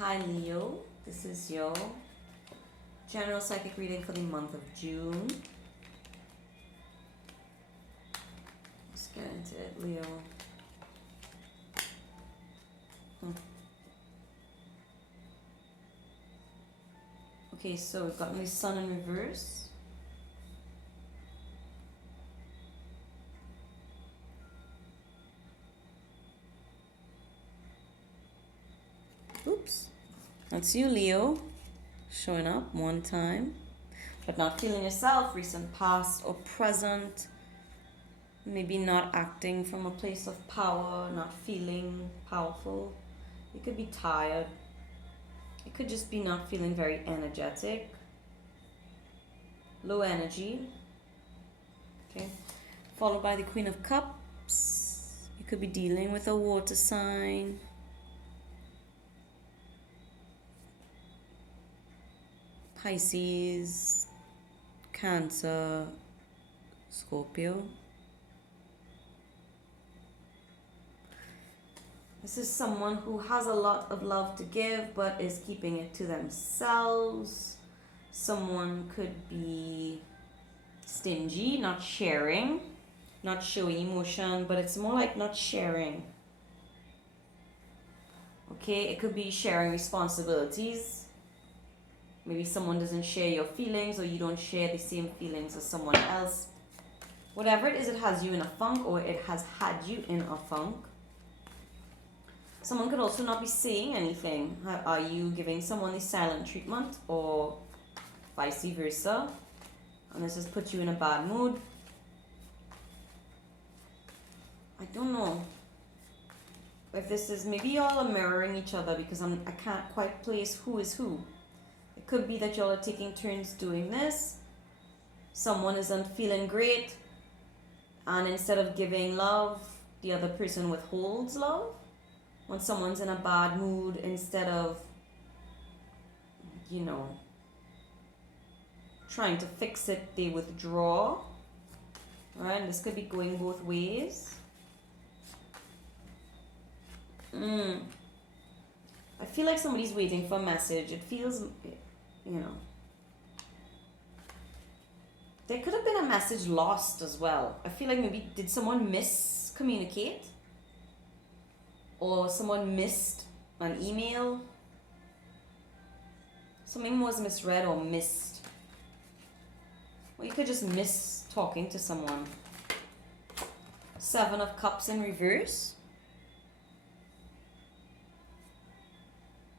Hi Leo, this is your general psychic reading for the month of June. Let's get into it, Leo. Okay, so we've got my sun in reverse. Oops. That's you, Leo. Showing up one time, but not feeling yourself, recent past or present. Maybe not acting from a place of power, not feeling powerful. You could be tired. It could just be not feeling very energetic. Low energy. Okay. Followed by the Queen of Cups. You could be dealing with a water sign. Pisces, Cancer, Scorpio. This is someone who has a lot of love to give but is keeping it to themselves. Someone could be stingy, not sharing, not showing emotion, but it's more like not sharing. Okay, it could be sharing responsibilities. Maybe someone doesn't share your feelings or you don't share the same feelings as someone else. Whatever it is, it has you in a funk or it has had you in a funk. Someone could also not be saying anything. Are you giving someone the silent treatment or vice versa? And this has put you in a bad mood. I don't know if this is, maybe y'all are mirroring each other because I can't quite place who is who. It could be that y'all are taking turns doing this. Someone isn't feeling great, and instead of giving love, the other person withholds love. When someone's in a bad mood, instead of, trying to fix it, they withdraw. Alright, this could be going both ways. I feel like somebody's waiting for a message. It feels, there could have been a message lost as well. I feel like maybe, did someone miscommunicate? Or someone missed an email? Something was misread or missed. Or you could just miss talking to someone. Seven of Cups in reverse.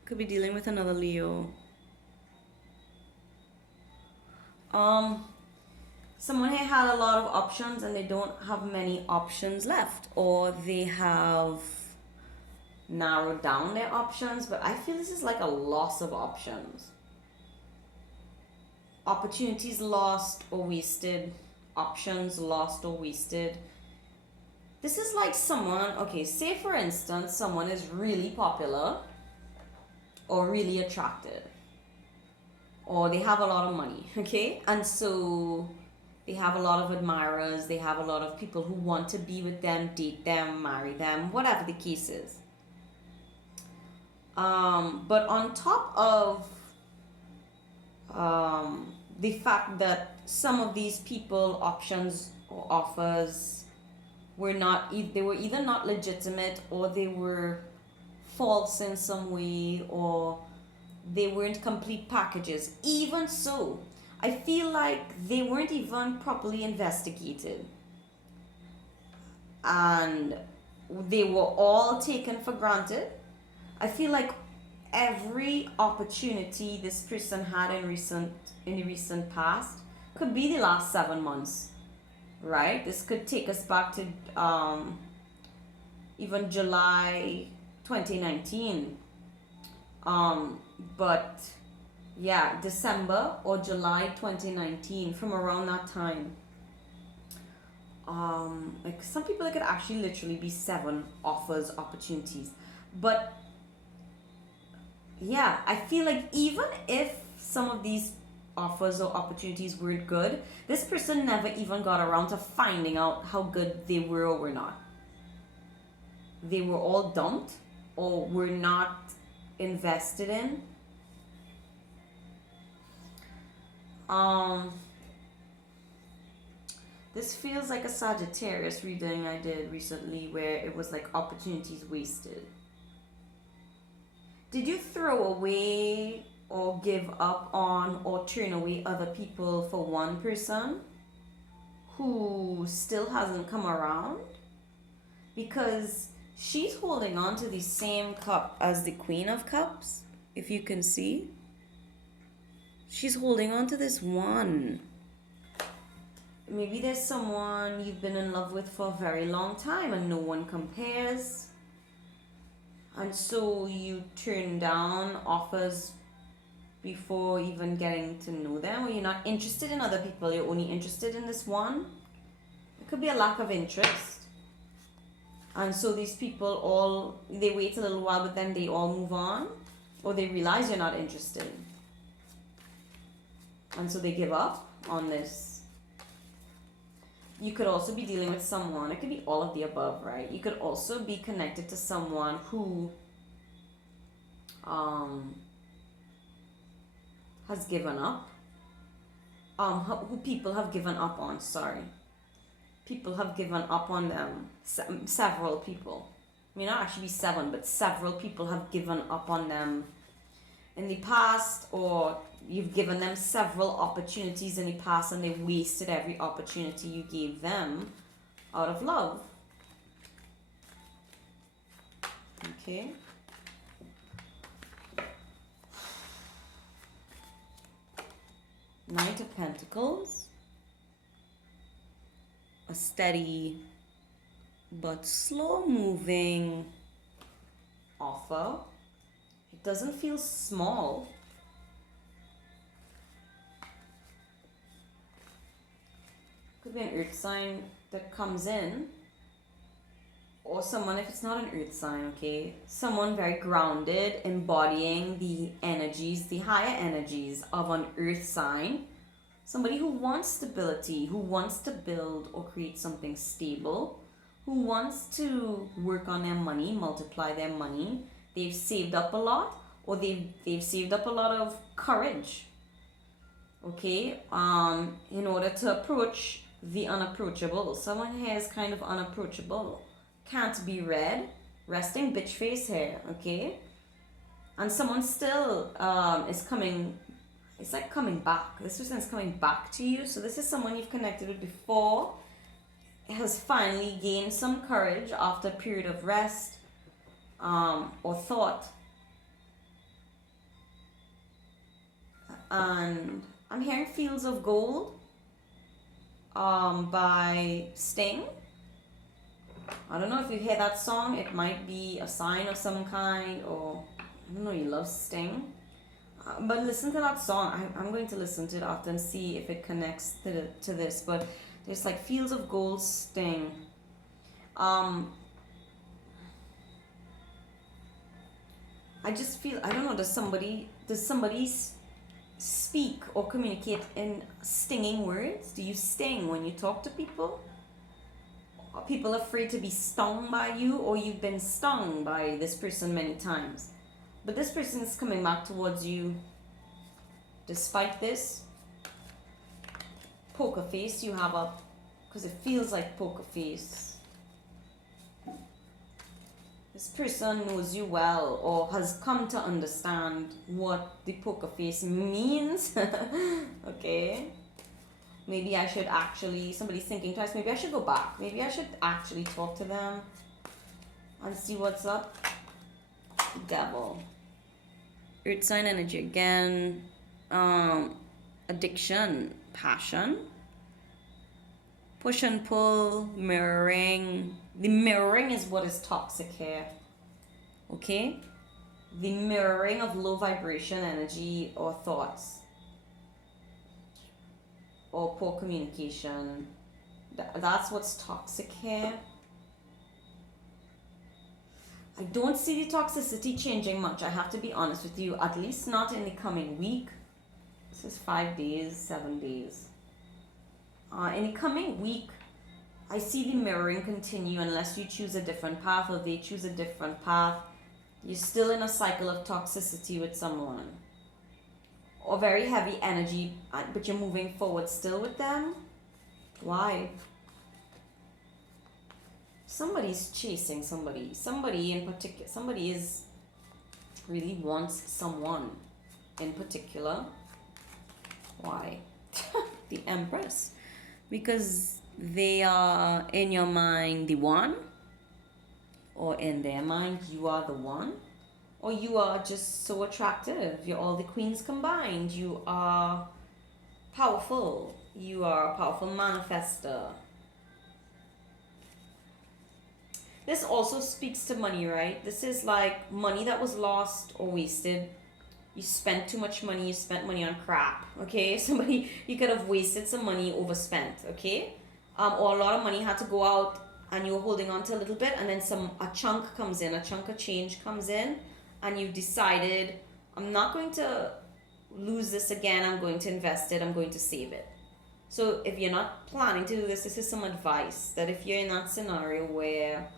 Could be dealing with another Leo. Someone here had a lot of options and they don't have many options left, or they have narrowed down their options, but I feel this is like a loss of options. Opportunities lost or wasted, options lost or wasted. This is like someone, okay, say for instance, someone is really popular or really attractive, or they have a lot of money, okay? And so they have a lot of admirers, they have a lot of people who want to be with them, date them, marry them, whatever the case is. But on top of the fact that some of these people, options or offers were not, they were either not legitimate or they were false in some way, or they weren't complete packages. Even so, I feel like they weren't even properly investigated. And they were all taken for granted. I feel like every opportunity this person had in the recent past could be the last 7 months, right? This could take us back to even July 2019. But yeah, December or July 2019, from around that time. Like some people, it could actually literally be 7 offers, opportunities. But yeah, I feel like even if some of these offers or opportunities weren't good, this person never even got around to finding out how good they were or were not. They were all dumped or were not invested in. Um, this feels like a Sagittarius reading I did recently where it was like opportunities wasted. Did you throw away or give up on or turn away other people for one person who still hasn't come around? Because she's holding on to the same cup as the Queen of Cups, if you can see. She's holding on to this one. Maybe there's someone you've been in love with for a very long time and no one compares. And so you turn down offers before even getting to know them, or you're not interested in other people, you're only interested in this one. It could be a lack of interest. And so these people they wait a little while, but then they all move on, or they realize you're not interested. And so they give up on this. You could also be dealing with someone, it could be all of the above, right? You could also be connected to someone who has given up. Who people have given up on, sorry. People have given up on them. Several people. May not actually be seven, but several people have given up on them in the past, or you've given them several opportunities in the past and they wasted every opportunity you gave them out of love. Okay. Knight of Pentacles. A steady but slow moving offer. It doesn't feel small. Could be an earth sign that comes in, or someone, if it's not an earth sign, okay, someone very grounded, embodying the energies, the higher energies of an earth sign. Somebody who wants stability, who wants to build or create something stable, who wants to work on their money, multiply their money. They've saved up a lot, or they've saved up a lot of courage, okay, in order to approach the unapproachable. Someone here is kind of unapproachable, can't be read, resting bitch face here, okay, and someone still is coming. It's like coming back. This person is coming back to you. So this is someone you've connected with before. It has finally gained some courage after a period of rest or thought. And I'm hearing Fields of Gold by Sting. I don't know if you hear that song. It might be a sign of some kind, or I don't know, you love Sting. But listen to that song. I'm going to listen to it after and see if it connects to this. But there's like Fields of Gold, Sting. I just feel, I don't know, does somebody speak or communicate in stinging words? Do you sting when you talk to people? Are people afraid to be stung by you, or you've been stung by this person many times? But this person is coming back towards you despite this. Poker face you have up, because it feels like poker face. This person knows you well, or has come to understand what the poker face means. Okay. Maybe I should actually, somebody's thinking twice, maybe I should go back. Maybe I should actually talk to them and see what's up. Devil. Earth sign energy again. Addiction, passion, push and pull, mirroring. The mirroring is what is toxic here. Okay? The mirroring of low vibration energy or thoughts, or poor communication. That's what's toxic here. I don't see the toxicity changing much, I have to be honest with you, at least not in the coming week. This is 5 days, 7 days. In the coming week, I see the mirroring continue unless you choose a different path or they choose a different path. You're still in a cycle of toxicity with someone, or very heavy energy, but you're moving forward still with them. Why? Somebody's chasing somebody. Somebody in particular. Somebody is really wants someone in particular. Why? The Empress. Because they are in your mind the one, or in their mind you are the one, or you are just so attractive. You're all the queens combined. You are powerful. You are a powerful manifester. This also speaks to money, right? This is like money that was lost or wasted. You spent too much money. You spent money on crap. Okay, somebody, you could have wasted some money, overspent. Okay, or a lot of money had to go out, and you were holding on to a little bit, and then a chunk comes in, a chunk of change comes in, and you decided, I'm not going to lose this again. I'm going to invest it. I'm going to save it. So if you're not planning to do this, this is some advice that if you're in that scenario where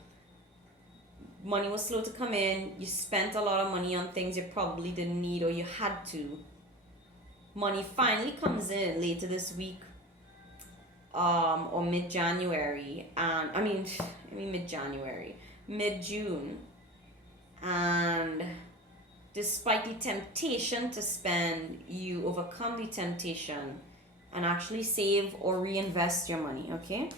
money was slow to come in, you spent a lot of money on things you probably didn't need or you had to. Money finally comes in later this week, or mid-January, and I mean mid-January, mid-June, and despite the temptation to spend, you overcome the temptation and actually save or reinvest your money. Okay.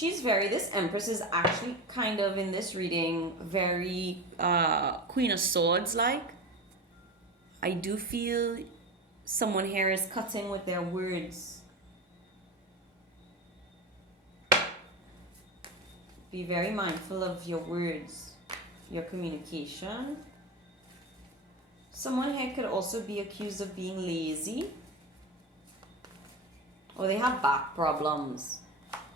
This Empress is actually kind of in this reading very Queen of Swords like. I do feel someone here is cutting with their words. Be very mindful of your words, your communication. Someone here could also be accused of being lazy, or they have back problems.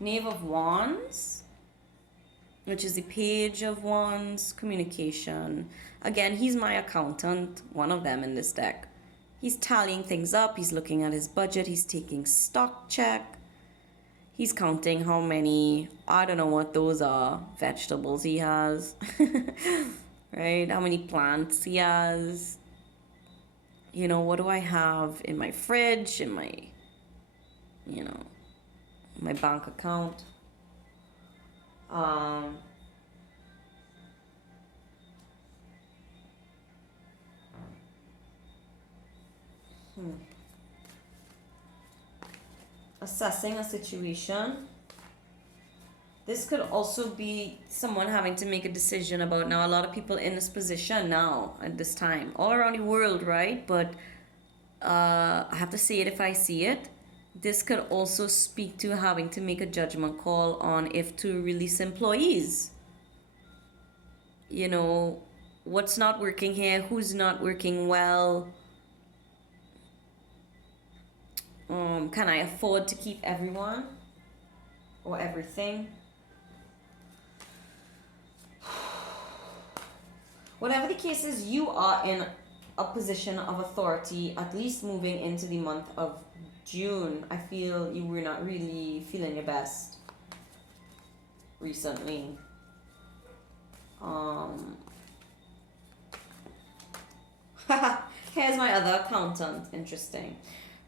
Knave of Wands, which is the Page of Wands, communication. Again, he's my accountant, one of them in this deck. He's tallying things up, he's looking at his budget, he's taking stock check. He's counting how many, I don't know what those are, vegetables he has, right? How many plants he has. You know, what do I have in my fridge, in my, my bank account. Assessing a situation. This could also be someone having to make a decision about, now a lot of people in this position now at this time all around the world, right? But I have to say it if I see it. This could also speak to having to make a judgment call on if to release employees. You know, what's not working here, who's not working well. Can I afford to keep everyone or everything? Whatever the case is, you are in a position of authority, at least moving into the month of June. I feel you were not really feeling your best recently. Here's my other accountant. Interesting.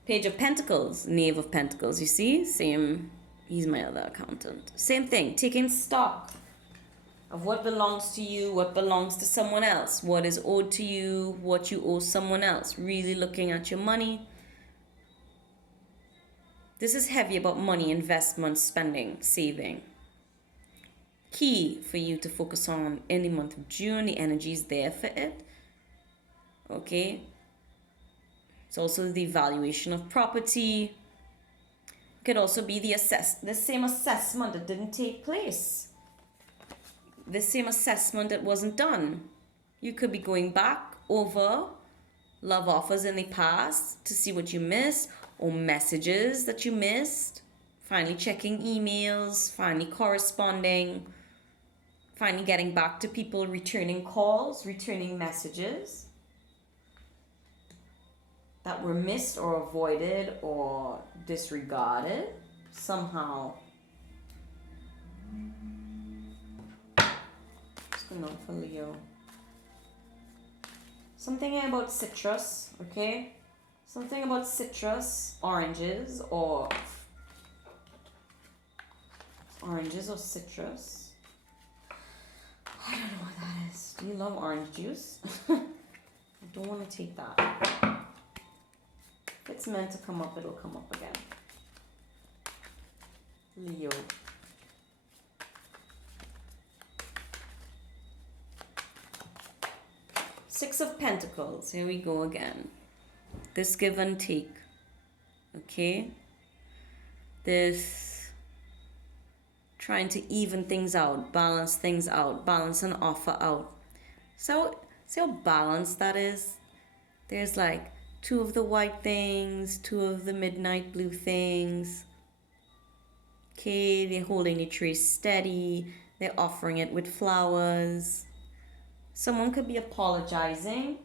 Page of Pentacles, Knave of Pentacles. You see? Same. He's my other accountant. Same thing. Taking stock of what belongs to you, what belongs to someone else, what is owed to you, what you owe someone else. Really looking at your money. This is heavy about money, investment, spending, saving. Key for you to focus on in the month of June. The energy is there for it. Okay. It's also the valuation of property. It could also be the same assessment that didn't take place. The same assessment that wasn't done. You could be going back over love offers in the past to see what you missed, or messages that you missed. Finally checking emails, finally corresponding, finally getting back to people, returning calls, returning messages that were missed or avoided or disregarded somehow. No, for Leo. Something here about citrus, okay? Something about citrus, oranges or citrus. I don't know what that is. Do you love orange juice? I don't want to take that. If it's meant to come up, it'll come up again. Leo. Six of Pentacles. Here we go again. This give and take. Okay? This trying to even things out, balance things out, balance an offer out. So, see how balanced that is? There's like two of the white things, two of the midnight blue things. Okay, they're holding the tray steady. They're offering it with flowers. Someone could be apologizing,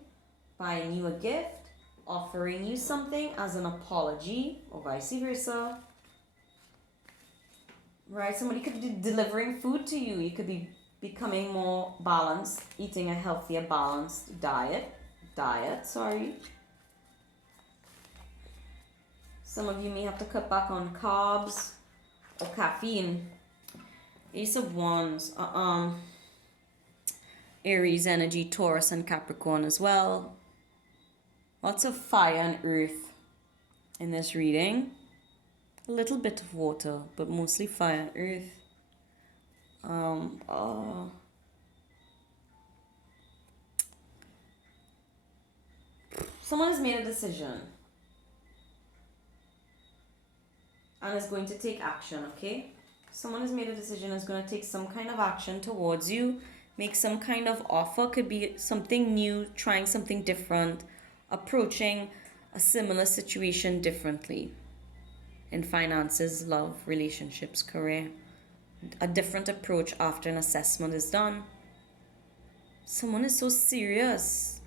buying you a gift, offering you something as an apology, or vice versa. Right? Somebody could be delivering food to you. You could be becoming more balanced, eating a healthier, balanced diet. Some of you may have to cut back on carbs or caffeine. Ace of Wands. Aries energy, Taurus and Capricorn as well. Lots of fire and earth in this reading. A little bit of water, but mostly fire and earth. Someone has made a decision and is going to take action, okay? Someone has made a decision and is going to take some kind of action towards you, make some kind of offer. Could be something new, trying something different, approaching a similar situation differently. In finances, love, relationships, career. A different approach after an assessment is done. Someone is so serious.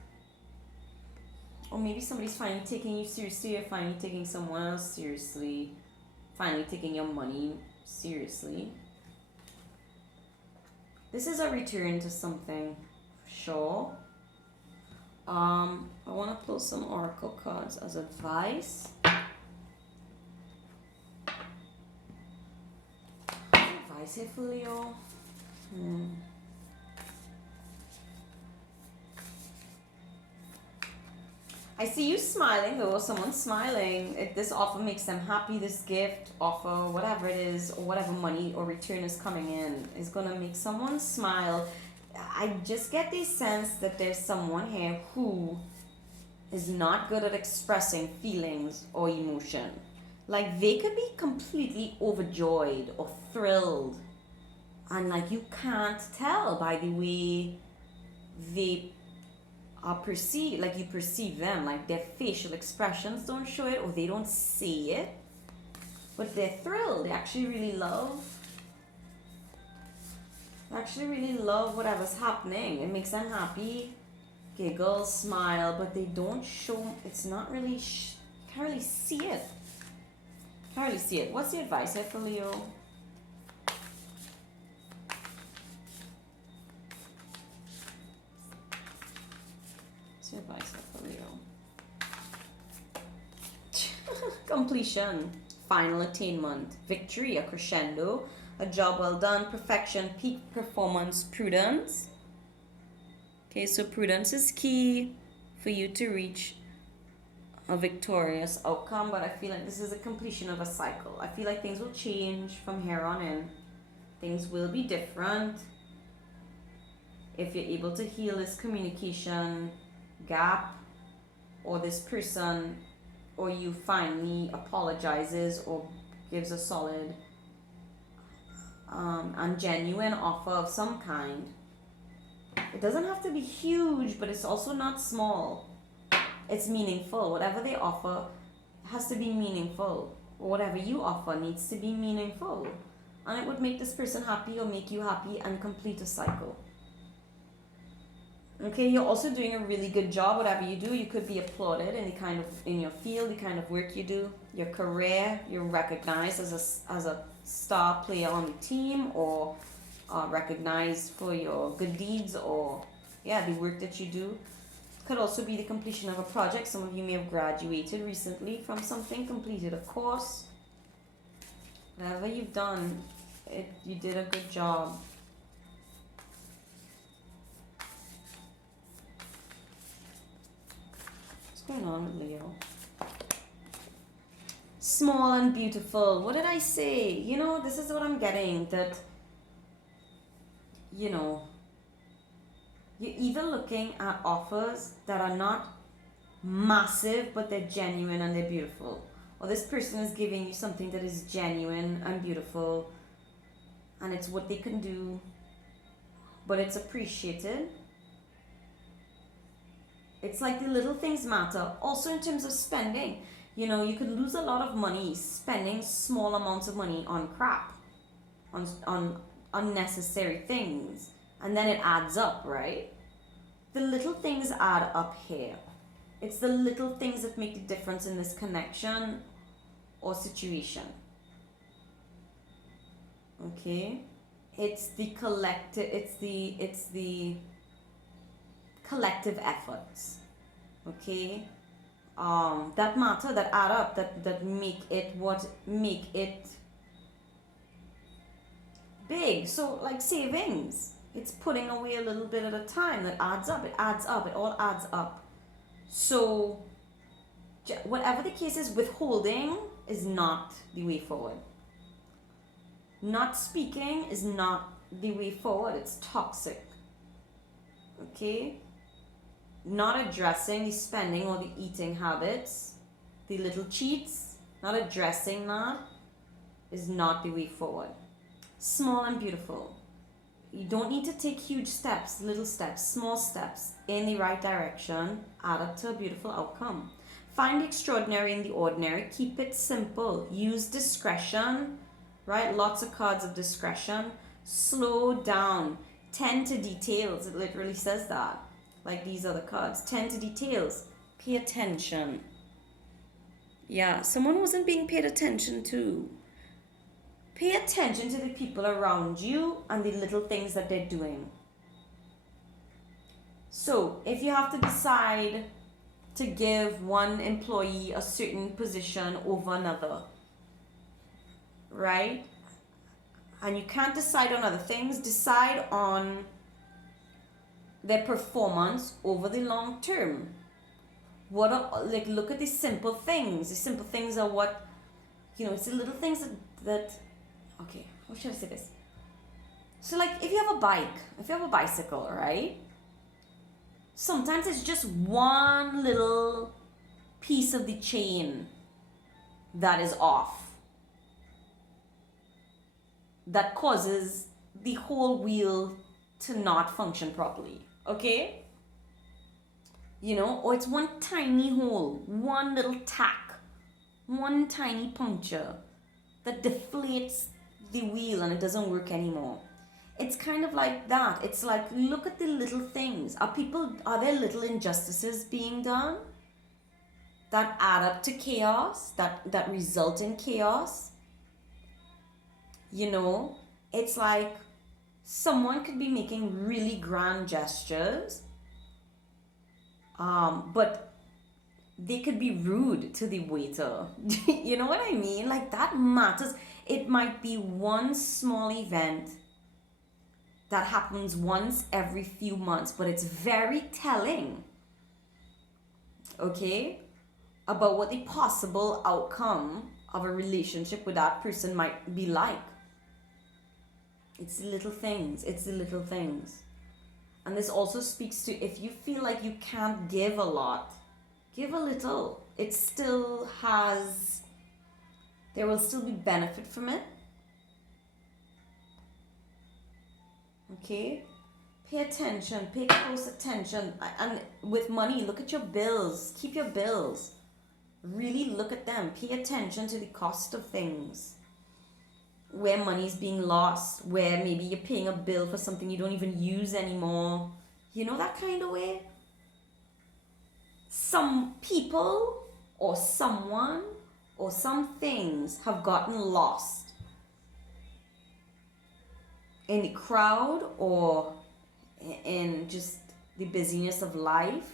Or maybe somebody's finally taking you seriously, or finally taking someone else seriously. Finally taking your money seriously. This is a return to something, for sure. I want to pull some oracle cards as advice. Advice here for Leo. I see you smiling though, someone's smiling. If this offer makes them happy, this gift, offer, whatever it is, or whatever money or return is coming in, is gonna make someone smile. I just get this sense that there's someone here who is not good at expressing feelings or emotion. Like they could be completely overjoyed or thrilled, and like you can't tell by the way they are perceived, like you perceive them, like their facial expressions don't show it or they don't say it, but they're thrilled. They actually really love whatever's happening. It makes them happy, giggle, smile, but they don't show. It's not really can't really see it. What's the advice here for Leo? Advice for Leo. Completion, final attainment, victory, a crescendo, a job well done, perfection, peak performance, prudence. Okay, so prudence is key for you to reach a victorious outcome, but I feel like this is a completion of a cycle. I feel like things will change from here on in. Things will be different. If you're able to heal this communication gap, or this person or you finally apologizes or gives a solid and genuine offer of some kind. It doesn't have to be huge, but it's also not small. It's meaningful. Whatever they offer has to be meaningful. Or whatever you offer needs to be meaningful, and it would make this person happy or make you happy and complete a cycle. Okay, you're also doing a really good job. Whatever you do, you could be applauded in your field, the kind of work you do, your career. You're recognized as a star player on the team, or recognized for your good deeds, or yeah, the work that you do. Could also be the completion of a project. Some of you may have graduated recently from something, completed a course. Whatever you've done, you did a good job. What's going on with Leo? Small and beautiful. What did I say? You know, this is what I'm getting. That, you know, you're either looking at offers that are not massive, but they're genuine and they're beautiful. Or this person is giving you something that is genuine and beautiful, and it's what they can do, but it's appreciated. It's like the little things matter. Also in terms of spending, you know, you could lose a lot of money spending small amounts of money on crap, on unnecessary things, and then it adds up, right? The little things add up here. It's the little things that make the difference in this connection or situation. Okay? It's the collective collective efforts. Okay? That matter, that add up, that make it big. So like savings, it's putting away a little bit at a time. That adds up, it all adds up. So whatever the case is, withholding is not the way forward. Not speaking is not the way forward. It's toxic. Okay? Not addressing the spending or the eating habits, the little cheats, not addressing that is not the way forward. Small and beautiful. You don't need to take huge steps, little steps, small steps in the right direction add up to a beautiful outcome. Find the extraordinary in the ordinary. Keep it simple. Use discretion, right? Lots of cards of discretion. Slow down. Tend to details. It literally says that. Like these other cards. Tend to details. Pay attention. Yeah, someone wasn't being paid attention to. Pay attention to the people around you and the little things that they're doing. So, if you have to decide to give one employee a certain position over another, right? And you can't decide on other things, decide on their performance over the long term. Look at the simple things. The simple things are what, it's the little things that okay, how should I say this? So like if you have a bicycle, right? Sometimes it's just one little piece of the chain that is off, that causes the whole wheel to not function properly, okay? Or it's one tiny hole, one little tack, one tiny puncture that deflates the wheel and it doesn't work anymore. It's kind of like that. It's like, look at the little things. Are there little injustices being done that add up to chaos, that result in chaos? It's like someone could be making really grand gestures, but they could be rude to the waiter. You know what I mean? Like that matters. It might be one small event that happens once every few months, but it's very telling, okay, about what the possible outcome of a relationship with that person might be like. It's the little things. And this also speaks to, if you feel like you can't give a lot, give a little. There will still be benefit from it. Okay? Pay attention, pay close attention. And with money, look at your bills. Keep your bills. Really look at them. Pay attention to the cost of things. Where money's being lost, where maybe you're paying a bill for something you don't even use anymore. That kind of way. Some people or someone or some things have gotten lost in the crowd or in just the busyness of life,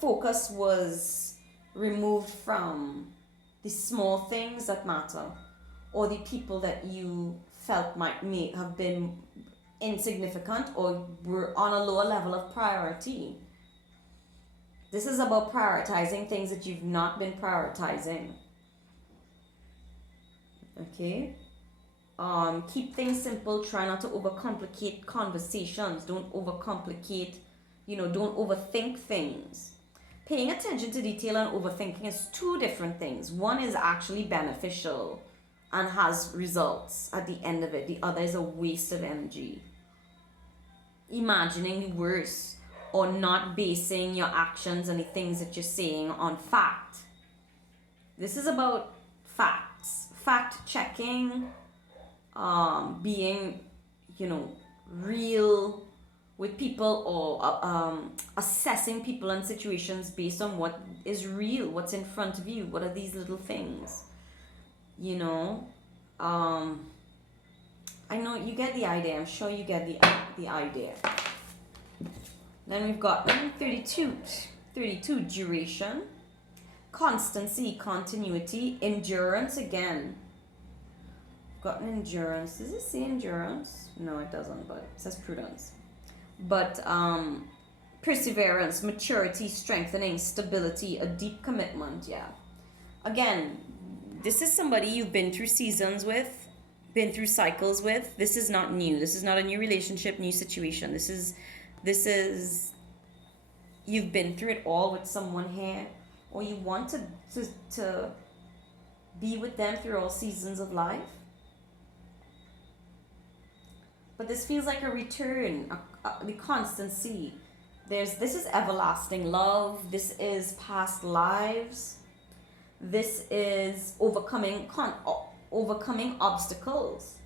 focus was removed from the small things that matter or the people that you felt may have been insignificant or were on a lower level of priority. This is about prioritizing things that you've not been prioritizing. Okay? Keep things simple. Try not to overcomplicate conversations. Don't overcomplicate, don't overthink things. Paying attention to detail and overthinking is two different things. One is actually beneficial and has results at the end of it. The other is a waste of energy. Imagining the worst or not basing your actions and the things that you're saying on fact. This is about facts. Fact checking, being, real with people or assessing people and situations based on what is real, what's in front of you, what are these little things, I know you get the idea. I'm sure you get the idea. Then we've got 32 duration, constancy, continuity, endurance again. Got an endurance. Does it say endurance? No, it doesn't, but it says prudence. But perseverance, maturity, strengthening, stability, a deep commitment. Yeah. Again, this is somebody you've been through seasons with, been through cycles with. This is not new. This is not a new relationship, new situation. This is you've been through it all with someone here, or you want to be with them through all seasons of life. But this feels like a return, the constancy. This is everlasting love. This is past lives. This is overcoming obstacles.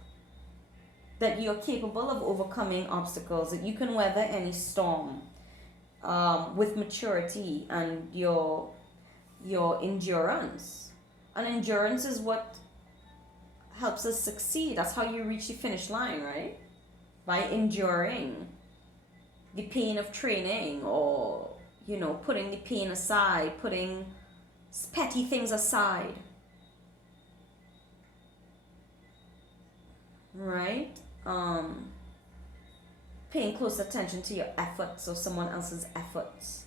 That you're capable of overcoming obstacles. That you can weather any storm with maturity and your endurance. And endurance is what helps us succeed. That's how you reach the finish line, right? By enduring the pain of training, or putting the pain aside, putting petty things aside, right? Paying close attention to your efforts or someone else's efforts.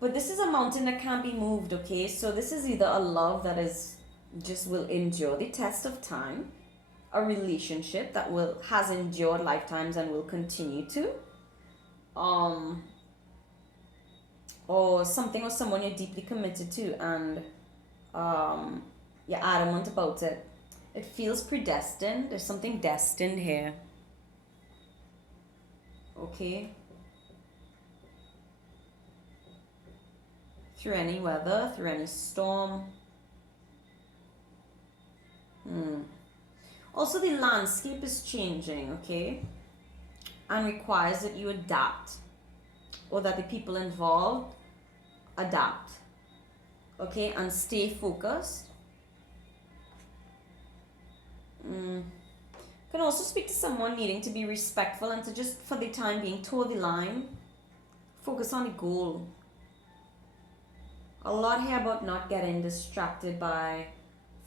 But this is a mountain that can't be moved, okay? So this is either a love that will endure the test of time, a relationship that has endured lifetimes and will continue to, or something or someone you're deeply committed to and you're adamant about it. It feels predestined. There's something destined here. Okay? Through any weather, through any storm. Also, the landscape is changing, okay? And requires that you adapt, or that the people involved adapt, okay? And stay focused. Can also speak to someone needing to be respectful and to just, for the time being, toe the line. Focus on the goal. A lot here about not getting distracted by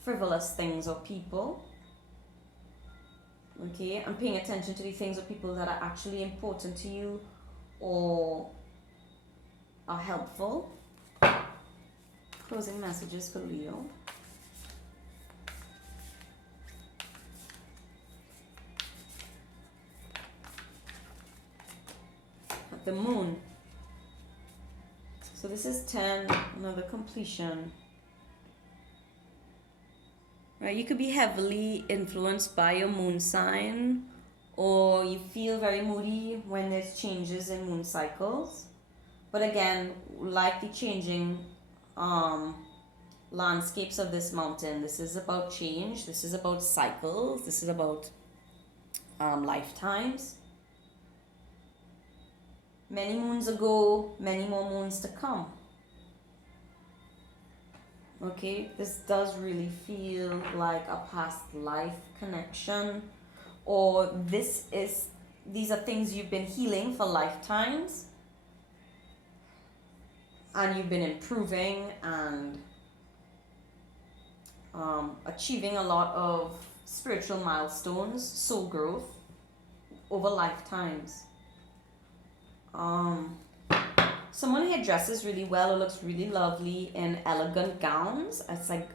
frivolous things or people. Okay, and paying attention to the things or people that are actually important to you or are helpful. Closing messages for Leo. At the moon. So this is 10, another completion. Right, you could be heavily influenced by your moon sign, or you feel very moody when there's changes in moon cycles. But again, like the changing landscapes of this mountain, this is about change, this is about cycles, this is about lifetimes. Many moons ago, many more moons to come. Okay, this does really feel like a past life connection, or these are things you've been healing for lifetimes, and you've been improving and achieving a lot of spiritual milestones, soul growth over lifetimes. Um, Someone here dresses really well or looks really lovely in elegant gowns. It's like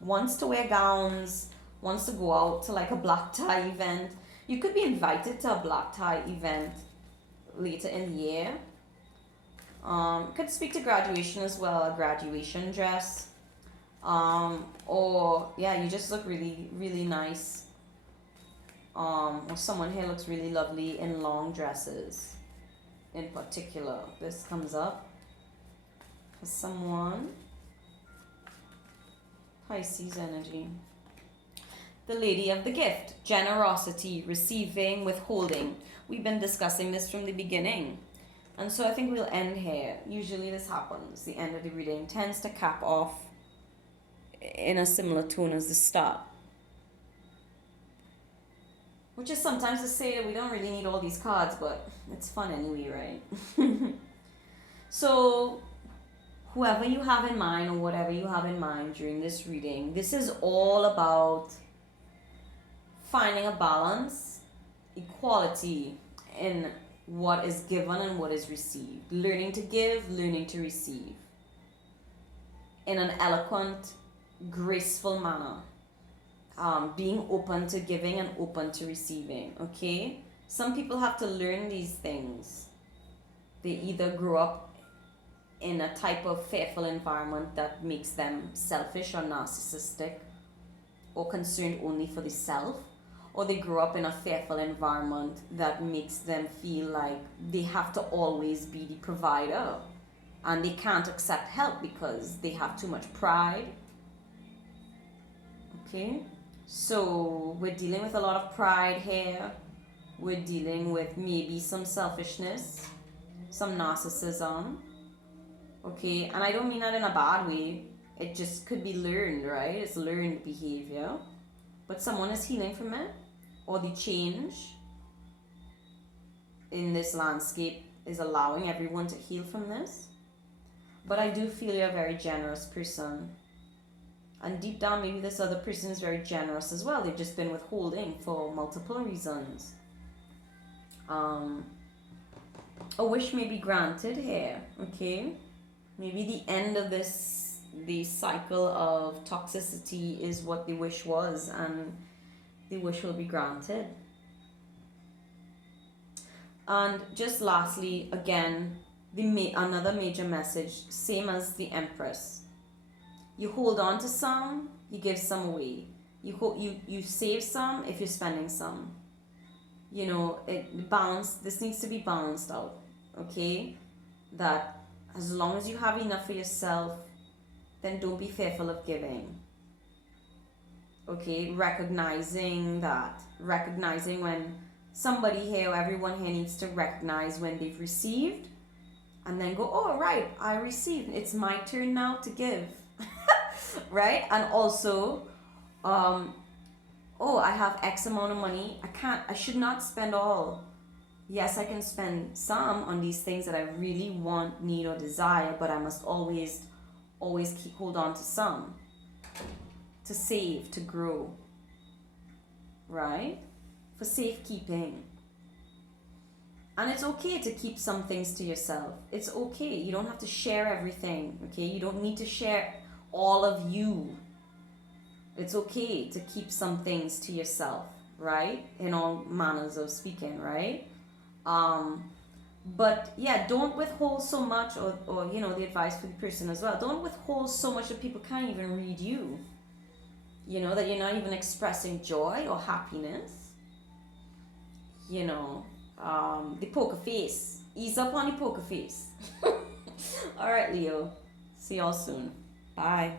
wants to wear gowns, wants to go out to like a black tie event. You could be invited to a black tie event later in the year. Could speak to graduation as well, a graduation dress. Or yeah, you just look really, really nice. Or someone here looks really lovely in long dresses. In particular, this comes up for someone. Pisces energy. The Lady of the Gift, generosity, receiving, withholding. We've been discussing this from the beginning. And so I think we'll end here. Usually this happens. The end of the reading tends to cap off in a similar tone as the start. Which is sometimes to say that we don't really need all these cards, but it's fun anyway, right? So, whoever you have in mind or whatever you have in mind during this reading, this is all about finding a balance, equality in what is given and what is received. Learning to give, learning to receive. In an eloquent, graceful manner. Being open to giving and open to receiving, okay? Some people have to learn these things. They either grow up in a type of fearful environment that makes them selfish or narcissistic or concerned only for the self, or they grow up in a fearful environment that makes them feel like they have to always be the provider and they can't accept help because they have too much pride, okay? So we're dealing with a lot of pride here. We're dealing with maybe some selfishness, some narcissism. Okay, and I don't mean that in a bad way. It just could be learned, right? It's learned behavior. But someone is healing from it, or the change in this landscape is allowing everyone to heal from this. But I do feel you're a very generous person. And deep down, maybe this other person is very generous as well. They've just been withholding for multiple reasons. A wish may be granted here, okay? Maybe the end of the cycle of toxicity is what the wish was, and the wish will be granted. And just lastly, again, another major message, same as the Empress. You hold on to some, you give some away. You save some if you're spending some. You know, this needs to be balanced out, okay? That as long as you have enough for yourself, then don't be fearful of giving. Okay, recognizing when somebody here, or everyone here needs to recognize when they've received, and then go, oh, right, I received. It's my turn now to give. Right? And also, oh, I have X amount of money. I should not spend all. Yes, I can spend some on these things that I really want, need, or desire, but I must always hold on to some. To save, to grow. Right? For safekeeping. And it's okay to keep some things to yourself. It's okay. You don't have to share everything. Okay? You don't need to share all of you. It's okay to keep some things to yourself, right? In all manners of speaking, right? But yeah, don't withhold so much, or you know, the advice for the person as well. Don't withhold so much that people can't even read you. You know, that you're not even expressing joy or happiness. You know, the poker face. Ease up on the poker face. All right, Leo. See y'all soon. Bye.